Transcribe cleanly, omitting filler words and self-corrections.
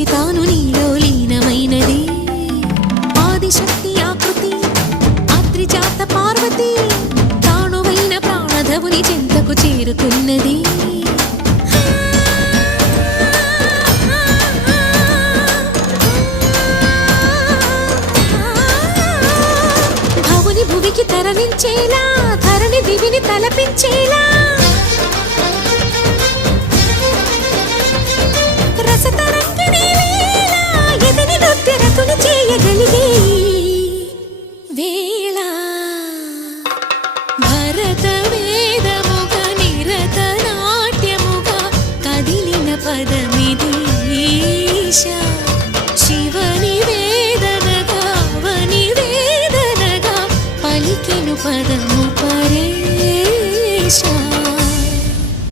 నుంచి తాను నీలో లీనమైనది ఆదిశక్తి ఆకృతి ఆత్రిజాత పార్వతి తానువైన ప్రాణధవుని చెంతకు చేరుకున్నది భవుని భువికి తరలించేలా ధరణి దివిని తలపించేలా రసతరంగిణి లీలా ఎదిని నృత్యరతులు చేయగలిగే వేళ భరత వేదముగా నిరత నాట్యముగా కదిలిన పదమిది ఈశా